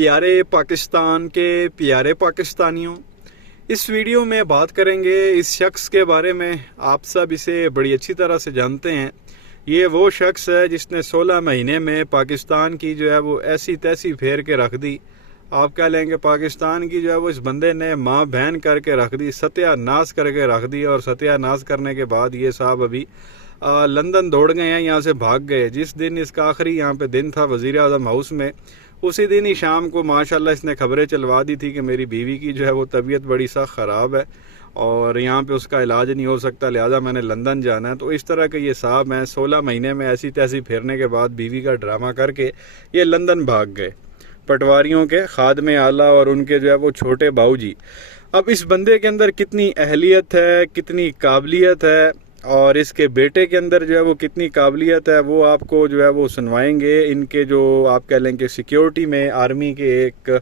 प्यारे पाकिस्तान के प्यारे पाकिस्तानियों, इस वीडियो में बात करेंगे इस शख्स के बारे में। आप सब इसे बड़ी अच्छी तरह से जानते हैं। ये वो शख्स है जिसने 16 महीने में पाकिस्तान की जो है वो ऐसी तैसी फेर के रख दी। आप कह लेंगे पाकिस्तान की जो है वो इस बंदे ने माँ बहन करके रख दी, सत्यानाश करके रख दी। और सत्यानाश करने के बाद ये साहब अभी लंदन दौड़ गए हैं, यहाँ से भाग गए। जिस दिन इसका आखिरी यहाँ पे दिन था वज़ीर आज़म हाउस में, उसी दिन ही शाम को माशाल्लाह इसने खबरें चलवा दी थी कि मेरी बीवी की जो है वो तबीयत बड़ी सख्त ख़राब है और यहाँ पे उसका इलाज नहीं हो सकता, लिहाजा मैंने लंदन जाना है। तो इस तरह के ये साहब हैं, 16 महीने में ऐसी तैसी फेरने के बाद बीवी का ड्रामा करके ये लंदन भाग गए, पटवारियों के खादमे आला और उनके जो है वो छोटे बाऊजी। अब इस बंदे के अंदर कितनी अहलियत है, कितनी काबिलियत है और इसके बेटे के अंदर जो है वो कितनी काबिलियत है, वो आपको जो है वो सुनवाएंगे। इनके जो आप कह लें कि सिक्योरिटी में आर्मी के एक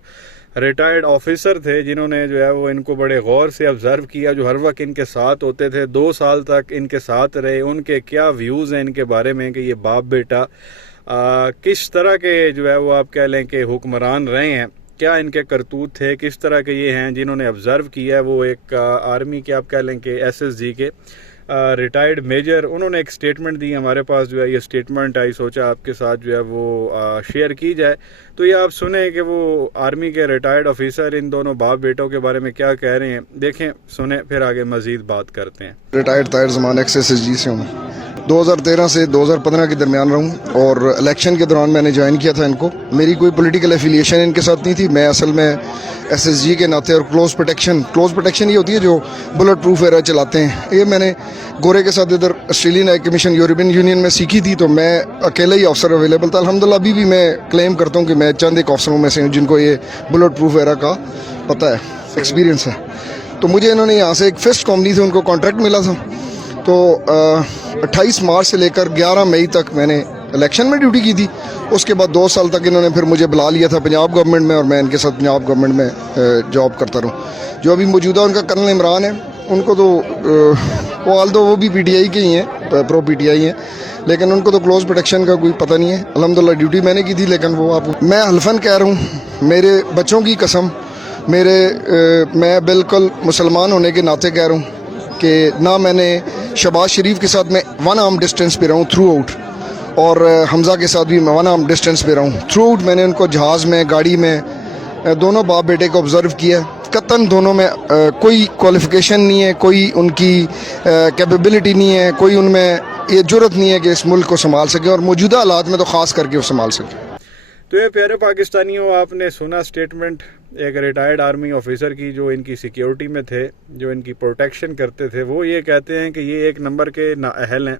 रिटायर्ड ऑफिसर थे जिन्होंने जो है वो इनको बड़े गौर से ऑब्ज़र्व किया, जो हर वक्त इनके साथ होते थे, 2 साल तक इनके साथ रहे। उनके क्या व्यूज़ हैं इनके बारे में कि ये बाप बेटा किस तरह के जो है वो आप कह लें कि हुक्मरान रहे हैं, क्या इनके करतूत थे, किस तरह के ये हैं जिन्होंने ऑब्ज़र्व किया है। वो एक आर्मी के आप कह लें कि SSG के रिटायर्ड मेजर, उन्होंने एक स्टेटमेंट दी। हमारे पास जो है ये स्टेटमेंट आई, सोचा आपके साथ जो है वो शेयर की जाए। तो ये आप सुने कि वो आर्मी के रिटायर्ड ऑफिसर इन दोनों बाप बेटों के बारे में क्या कह रहे हैं। देखें, सुने, फिर आगे मजीद बात करते हैं। रिटायर्ड ताहिर ज़मान SSG से हूँ। 2013 से 2015 के दरमियान रहूँ और इलेक्शन के दौरान मैंने ज्वाइन किया था इनको। मेरी कोई पॉलिटिकल एफिलिएशन इनके साथ नहीं थी। मैं असल में SSG के नाते और क्लोज प्रोटेक्शन ये होती है जो बुलेट प्रूफ एरा चलाते हैं, ये मैंने गोरे के साथ इधर Australian high commission European union में सीखी थी। तो मैं अकेला ही अफसर अवेलेबल था। अल्हम्दुलिल्लाह अभी भी मैं क्लेम करता हूँ कि मैं चंद एक अफसरों में से हूँ जिनको ये बुलेट प्रूफ एरा का पता है, एक्सपीरियंस है। तो मुझे इन्होंने यहाँ से एक फेस्ट कंपनी से उनको कॉन्ट्रैक्ट मिला था। तो 28 मार्च से लेकर 11 मई तक मैंने इलेक्शन में ड्यूटी की थी। उसके बाद 2 साल तक इन्होंने फिर मुझे बुला लिया था पंजाब गवर्नमेंट में और मैं इनके साथ पंजाब गवर्नमेंट में जॉब करता रहूँ। जो अभी मौजूदा उनका कर्नल इमरान है, उनको तो वो भी PTI के ही हैं, प्रो PTI हैं, लेकिन उनको तो क्लोज प्रोटेक्शन का कोई पता नहीं है। अल्हम्दुलिल्लाह ड्यूटी मैंने की थी, लेकिन वो मैं हल्फन कह रहा हूँ, मेरे बच्चों की कसम, मैं बिल्कुल मुसलमान होने के नाते कह रहा हूँ कि ना मैंने शहबाज शरीफ के साथ मैं 1 आर्म डिस्टेंस पे रहूँ थ्रू आउट, और हमज़ा के साथ भी मैं 1 आर्म डिस्टेंस पे रहूँ थ्रू आउट। मैंने उनको जहाज़ में, गाड़ी में, दोनों बाप बेटे को ऑब्ज़र्व किया। कतन दोनों में कोई क्वालिफ़िकेशन नहीं है, कोई उनकी कैपेबिलिटी नहीं है, कोई उनमें ये जुर्रत नहीं है कि इस मुल्क को संभाल सके और मौजूदा हालात में तो ख़ास करके वो संभाल सके। तो ये प्यारे पाकिस्तानियों, आपने सुना स्टेटमेंट एक रिटायर्ड आर्मी ऑफिसर की जो इनकी सिक्योरिटी में थे, जो इनकी प्रोटेक्शन करते थे। वो ये कहते हैं कि ये एक नंबर के नाअहल हैं।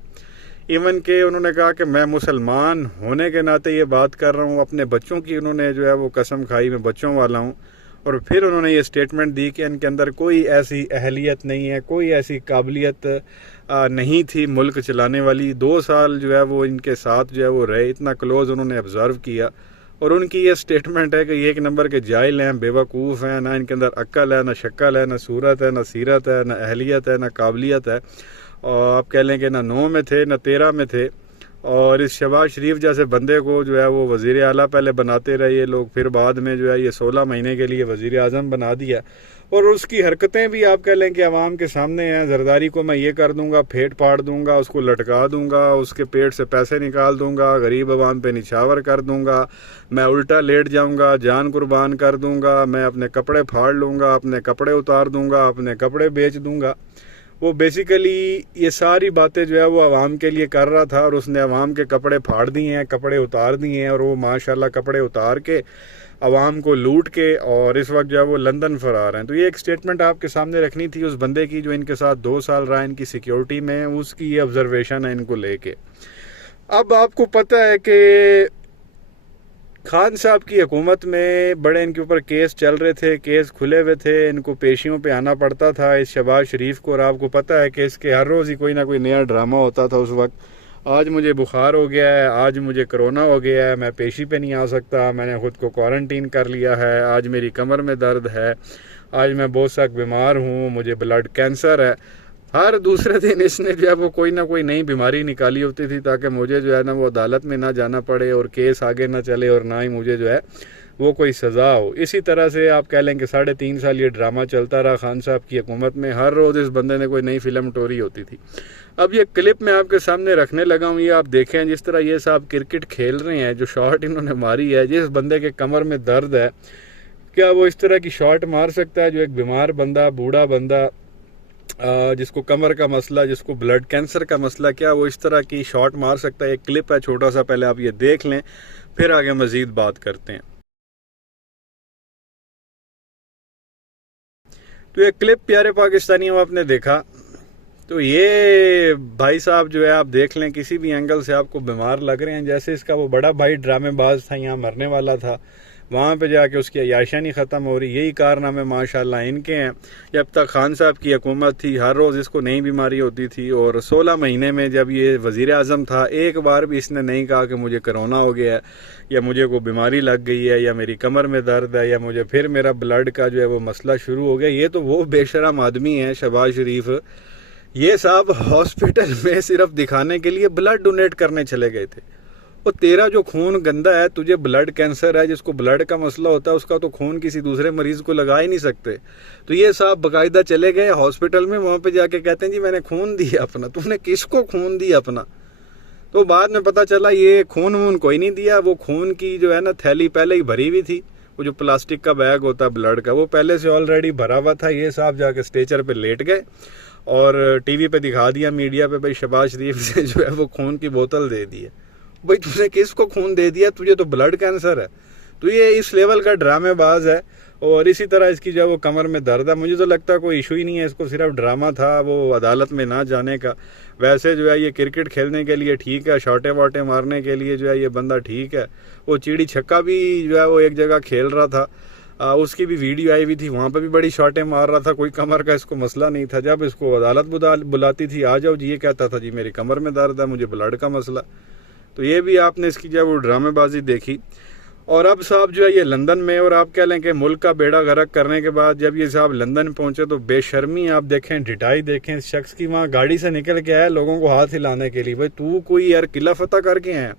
इवन के उन्होंने कहा कि मैं मुसलमान होने के नाते ये बात कर रहा हूँ। अपने बच्चों की उन्होंने जो है वो कसम खाई, मैं बच्चों वाला हूँ। और फिर उन्होंने ये स्टेटमेंट दी कि इनके अंदर कोई ऐसी अहलियत नहीं है, कोई ऐसी काबिलियत नहीं थी मुल्क चलाने वाली। 2 साल जो है वो इनके साथ जो है वो रहे, इतना क्लोज उन्होंने ऑब्ज़र्व किया। और उनकी ये स्टेटमेंट है कि ये एक नंबर के जाहिल हैं, बेवकूफ़ हैं, ना इनके अंदर अक्ल है, ना शक्ल है, ना सूरत है, ना सीरत है, ना अहलियत है, ना काबिलियत है। और आप कह लें कि ना 9 में थे ना 13 में थे। और इस शहबाज शरीफ जैसे बंदे को जो है वो वज़ीर आला पहले बनाते रहे ये लोग, फिर बाद में जो है ये 16 महीने के लिए वज़ीर आज़म बना दिया। और उसकी हरकतें भी आप कह लें कि आवाम के सामने हैं। जरदारी को मैं ये कर दूंगा, फेंट फाड़ दूंगा, उसको लटका दूंगा, उसके पेट से पैसे निकाल दूंगा, गरीब आवाम पे निछावर कर दूंगा, मैं उल्टा लेट जाऊंगा, जान कुर्बान कर दूंगा, मैं अपने कपड़े फाड़ लूँगा, अपने कपड़े उतार दूंगा, अपने कपड़े बेच दूंगा। वो बेसिकली ये सारी बातें जो है वो आवाम के लिए कर रहा था और उसने आवाम के कपड़े फाड़ दिए हैं, कपड़े उतार दिए हैं। और वो माशाल्लाह कपड़े उतार के आवाम को लूट के और इस वक्त जो है वो लंदन फरार हैं। तो ये एक स्टेटमेंट आपके सामने रखनी थी उस बंदे की जो इनके साथ 2 साल रहा इनकी सिक्योरिटी में, उसकी ये ऑब्जर्वेशन है इनको लेके। अब आपको पता है कि खान साहब की हुकूमत में बड़े इनके ऊपर केस चल रहे थे, केस खुले हुए थे, इनको पेशियों पे आना पड़ता था इस शहबाज शरीफ को। और आपको पता है कि इसके हर रोज़ ही कोई ना कोई नया ड्रामा होता था उस वक्त। आज मुझे बुखार हो गया है, आज मुझे कोरोना हो गया है, मैं पेशी पे नहीं आ सकता, मैंने ख़ुद को क्वारंटीन कर लिया है, आज मेरी कमर में दर्द है, आज मैं बहुत सख्त बीमार हूँ, मुझे ब्लड कैंसर है। हर दूसरे दिन इसने जो है वो कोई ना कोई नई बीमारी निकाली होती थी ताकि मुझे जो है ना वो अदालत में ना जाना पड़े और केस आगे ना चले और ना ही मुझे जो है वो कोई सज़ा हो। इसी तरह से आप कह लें कि 3.5 साल ये ड्रामा चलता रहा खान साहब की हुकूमत में। हर रोज़ इस बंदे ने कोई नई फिल्म टोरी होती थी। अब ये क्लिप मैं आपके सामने रखने लगा हूँ, ये आप देखें जिस तरह ये साहब क्रिकेट खेल रहे हैं, जो शॉट इन्होंने मारी है, जिस बंदे के कमर में दर्द है, क्या वो इस तरह की शॉट मार सकता है? जो एक बीमार बंदा, बूढ़ा बंदा, जिसको कमर का मसला, जिसको ब्लड कैंसर का मसला, क्या वो इस तरह की शॉट मार सकता है? एक क्लिप है छोटा सा, पहले आप ये देख लें, फिर आगे मजीद बात करते हैं। तो ये क्लिप प्यारे पाकिस्तानियों आपने देखा, तो ये भाई साहब जो है आप देख लें, किसी भी एंगल से आपको बीमार लग रहे हैं। जैसे इसका वो बड़ा भाई ड्रामेबाज था, यहाँ मरने वाला था, वहाँ पे जाके उसकी अयाशा नहीं ख़त्म हो रही। यही कारनामे माशाल्लाह इनके हैं। जब तक खान साहब की हुकूमत थी, हर रोज़ इसको नई बीमारी होती थी, और 16 महीने में जब ये वज़ीर आज़म था, एक बार भी इसने नहीं कहा कि मुझे कोरोना हो गया है, या मुझे कोई बीमारी लग गई है, या मेरी कमर में दर्द है, या मुझे फिर मेरा ब्लड का जो है वो मसला शुरू हो गया। ये तो वो बेशरम आदमी है शहबाज शरीफ, ये साहब हॉस्पिटल में सिर्फ दिखाने के लिए ब्लड डोनेट करने चले गए थे। और तेरा जो खून गंदा है, तुझे ब्लड कैंसर है, जिसको ब्लड का मसला होता है, उसका तो खून किसी दूसरे मरीज को लगा ही नहीं सकते। तो ये साहब बाकायदा चले गए हॉस्पिटल में, वहाँ पे जाके कहते हैं जी मैंने खून दिया अपना। तुमने किसको खून दिया अपना? तो बाद में पता चला ये खून वून कोई नहीं दिया, वो खून की जो है ना थैली पहले ही भरी हुई थी। वो जो प्लास्टिक का बैग होता है ब्लड का, वो पहले से ऑलरेडी भरा हुआ था। ये साहब जाके स्ट्रेचर पे लेट गए और टीवी पे दिखा दिया, मीडिया पे, भाई शहबाज शरीफ से जो है वो खून की बोतल दे दी है। भाई तुमने किसको खून दे दिया? तुझे तो ब्लड कैंसर है। तो ये इस लेवल का ड्रामेबाज है। और इसी तरह इसकी जो है वो कमर में दर्द है। मुझे तो लगता है कोई इशू ही नहीं है, इसको सिर्फ ड्रामा था वो अदालत में ना जाने का। वैसे जो है ये क्रिकेट खेलने के लिए ठीक है, शॉटे वाटे मारने के लिए जो है ये बंदा ठीक है। वो चिड़ी छक्का भी जो है वो एक जगह खेल रहा था, उसकी भी वीडियो आई हुई थी, वहाँ पर भी बड़ी शॉटें मार रहा था, कोई कमर का इसको मसला नहीं था। जब इसको अदालत बुलाती थी, आ जाओ जी, ये कहता था जी मेरी कमर में दर्द है, मुझे ब्लड का मसला। तो ये भी आपने इसकी जो है वो ड्रामेबाजी देखी। और अब साहब जो है ये लंदन में, और आप कह लें कि मुल्क का बेड़ा गर्क करने के बाद जब ये साहब लंदन पहुंचे तो बेशर्मी आप देखें, ढिठाई देखें इस शख्स की। वहाँ गाड़ी से निकल के आया लोगों को हाथ हिलाने के लिए। भाई तू कोई यार किला फतह करके आया?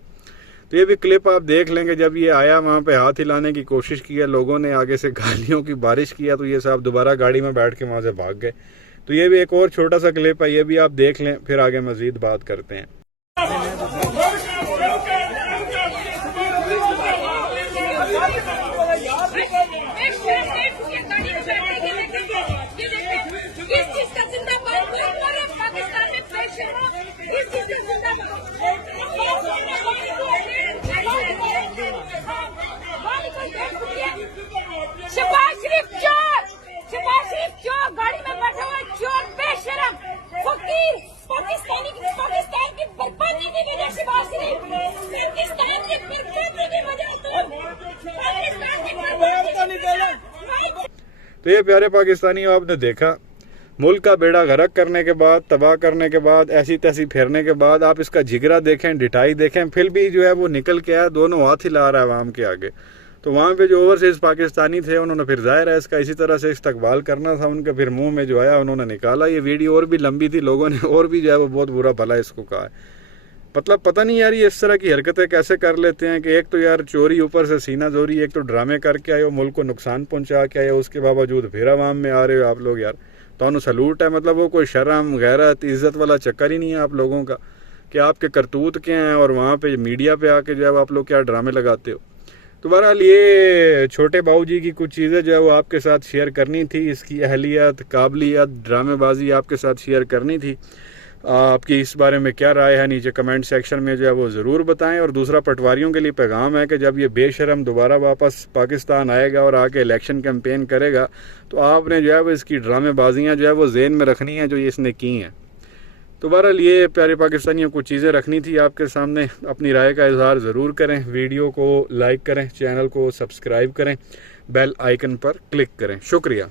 तो ये भी क्लिप आप देख लेंगे। जब ये आया वहाँ पे हाथ हिलाने की कोशिश की है, लोगों ने आगे से गालियों की बारिश किया, तो ये साहब दोबारा गाड़ी में बैठ के वहाँ से भाग गए। तो ये भी एक और छोटा सा क्लिप है, ये भी आप देख लें, फिर आगे मजीद बात करते हैं। शहबाज शरीफ चोर, गाड़ी में बैठा हुआ चोर, बेशरम, फकीर, पाकिस्तान की बर्बादी की वजह शहबाज शरीफ, पाकिस्तान की बर्बादी की वजह पाकिस्तान की बर्बादी। तो ये प्यारे पाकिस्तानियों आपने देखा, मुल्क का बेड़ा गर्क करने के बाद, तबाह करने के बाद, ऐसी तैसी फेरने के बाद, आप इसका जिगरा देखें, डिटाई देखें, फिर भी जो है वो निकल के आया, दोनों हाथ हिला रहा है आवाम के आगे। तो वहाँ पे जो ओवरसीज पाकिस्तानी थे उन्होंने फिर जाहिर है इसका इसी तरह से इस्तकबाल करना था उनके, फिर मुंह में जो आया उन्होंने निकाला। ये वीडियो और भी लंबी थी, लोगों ने और भी जो है वो बहुत बुरा भला इसको कहा है। मतलब पता नहीं यार ये इस तरह की हरकतें कैसे कर लेते हैं कि एक तो यार चोरी, ऊपर से सीना जोरी, एक तो ड्रामे करके आए हो, मुल्क को नुकसान पहुँचा के आए हो, उसके बावजूद फिर आवाम में आ रहे हो आप लोग। यार तो सलूट है। मतलब वो कोई शर्म, गैरत, इज़्ज़त वाला चक्कर ही नहीं है आप लोगों का कि आपके करतूत क्या हैं, और वहाँ पे मीडिया पे आके जो है आप लोग क्या ड्रामे लगाते हो। तो बहरहाल ये छोटे बाबू जी की कुछ चीज़ें जो है वो आपके साथ शेयर करनी थी, इसकी अहलियत, काबिलियत, ड्रामेबाजी आपके साथ शेयर करनी थी। आपकी इस बारे में क्या राय है नीचे कमेंट सेक्शन में जो है वो ज़रूर बताएं। और दूसरा पटवारियों के लिए पैगाम है कि जब ये बेशरम दोबारा वापस पाकिस्तान आएगा और आके इलेक्शन कैंपेन करेगा, तो आपने जो है वो इसकी ड्रामेबाजियाँ जो है वो ज़हन में रखनी है जो ये इसने की हैं। तो बहरहाल ये प्यारे पाकिस्तानियों को चीज़ें रखनी थी आपके सामने। अपनी राय का इजहार ज़रूर करें, वीडियो को लाइक करें, चैनल को सब्सक्राइब करें, बेल आइकन पर क्लिक करें। शुक्रिया।